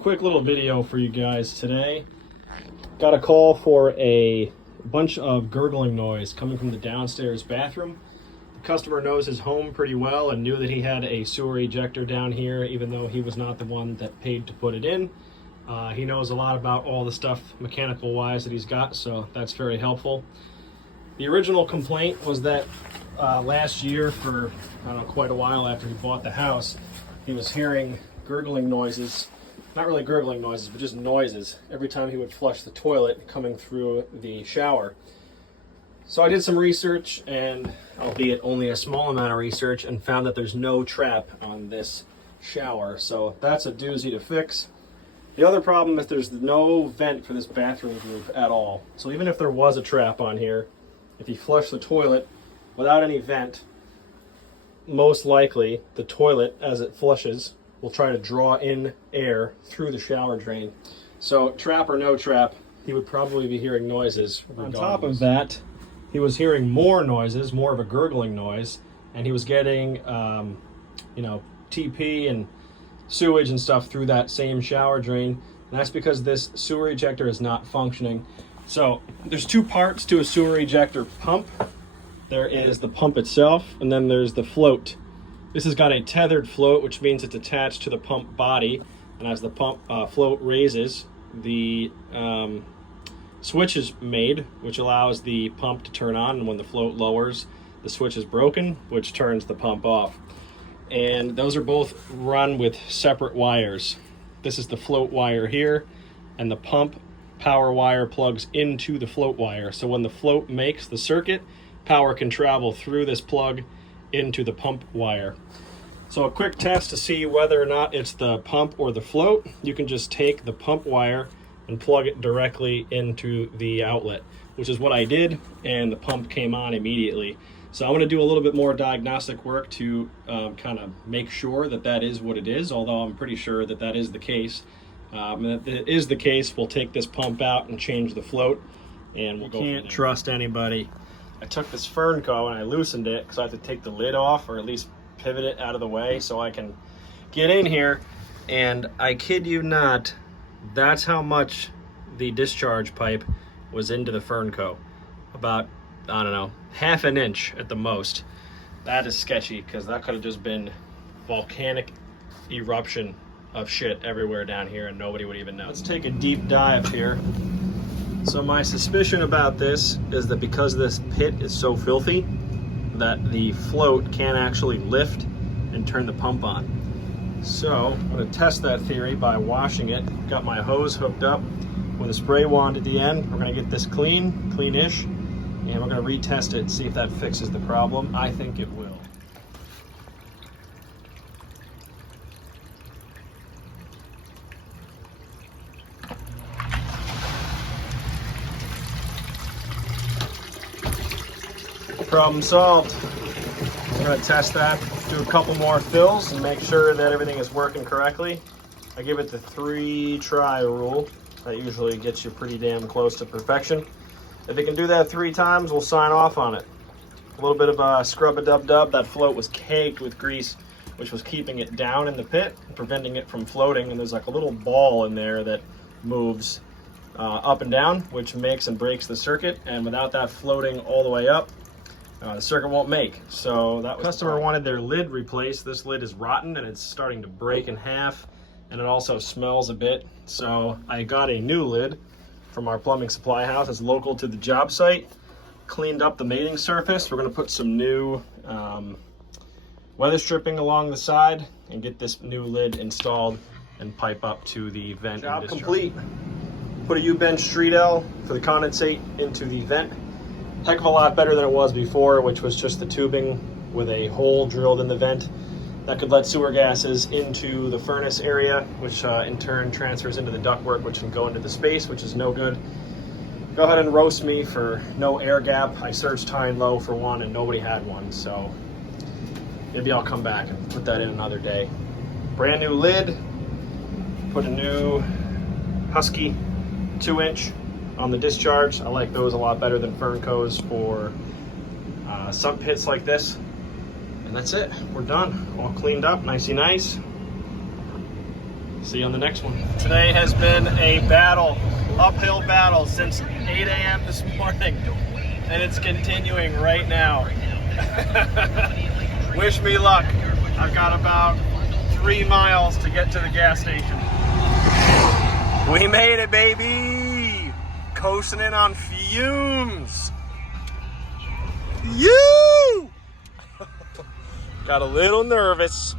Quick little video for you guys today. Got a call for a bunch of gurgling noise coming from the downstairs bathroom. The customer knows his home pretty well and knew that he had a sewer ejector down here, even though he was not the one that paid to put it in. He knows a lot about all the stuff mechanical wise that he's got, so that's very helpful. The original complaint was that last year, for I don't know, quite a while after he bought the house, he was hearing gurgling noises. Not really gurgling noises, but just noises every time he would flush the toilet coming through the shower. So I did some research, and albeit only a small amount of research, and found that there's no trap on this shower. So that's a doozy to fix. The other problem is there's no vent for this bathroom group at all. So even if there was a trap on here, if you flush the toilet without any vent, most likely the toilet, as it flushes, will try to draw in air through the shower drain. So trap or no trap, he would probably be hearing noises regardless. On top of that, he was hearing more noises, more of a gurgling noise, and he was getting, TP and sewage and stuff through that same shower drain. And that's because this sewer ejector is not functioning. So there's two parts to a sewer ejector pump. There is the pump itself, and then there's the float. This has got a tethered float, which means it's attached to the pump body, and as the pump float raises, the switch is made, which allows the pump to turn on, and when the float lowers, the switch is broken, which turns the pump off. And those are both run with separate wires. This is the float wire here, and the pump power wire plugs into the float wire. So when the float makes the circuit, power can travel through this plug into the pump wire. So a quick test to see whether or not it's the pump or the float, you can just take the pump wire and plug it directly into the outlet, which is what I did, and the pump came on immediately. So I'm going to do a little bit more diagnostic work to kind of make sure that that is what it is, although I'm pretty sure that that is the case. And if it is the case, we'll take this pump out and change the float, and we'll go. You can't trust anybody. I took this Fernco and I loosened it because I have to take the lid off, or at least pivot it out of the way so I can get in here. And I kid you not, that's how much the discharge pipe was into the Fernco. About, I don't know, half an inch at the most. That is sketchy, because that could have just been volcanic eruption of shit everywhere down here and nobody would even know. Let's take a deep dive here. So my suspicion about this is that because this pit is so filthy, that the float can't actually lift and turn the pump on. So I'm going to test that theory by washing it. Got my hose hooked up with a spray wand at the end. We're going to get this clean-ish, and we're going to retest it and see if that fixes the problem. I think it will. Problem solved. I'm going to test that, do a couple more fills, and make sure that everything is working correctly. I give it the 3-try rule. That usually gets you pretty damn close to perfection. If it can do that 3 times, we'll sign off on it. A little bit of a scrub-a-dub-dub. That float was caked with grease, which was keeping it down in the pit, preventing it from floating. And there's like a little ball in there that moves up and down, which makes and breaks the circuit. And without that floating all the way up, the circuit won't make. So that was customer wanted their lid replaced. This lid is rotten and it's starting to break in half, and it also smells a bit. So I got a new lid from our plumbing supply house. It's local to the job site. Cleaned up the mating surface. We're going to put some new weather stripping along the side and get this new lid installed and pipe up to the vent. Job complete. Put a U-bend street L for the condensate into the vent. Heck of a lot better than it was before, which was just the tubing with a hole drilled in the vent that could let sewer gases into the furnace area, which in turn transfers into the ductwork, which can go into the space, which is no good. Go ahead and roast me for no air gap. I searched high and low for one and nobody had one, so maybe I'll come back and put that in another day. Brand new lid, put a new Husky 2-inch on the discharge. I like those a lot better than Ferncos for sump pits like this. And that's it. We're done. All cleaned up, nicey nice. See you on the next one. Today has been a battle, uphill battle since 8 a.m. this morning, and it's continuing right now. Wish me luck. I've got about 3 miles to get to the gas station. We made it, baby! Coasting in on fumes. You! Got a little nervous.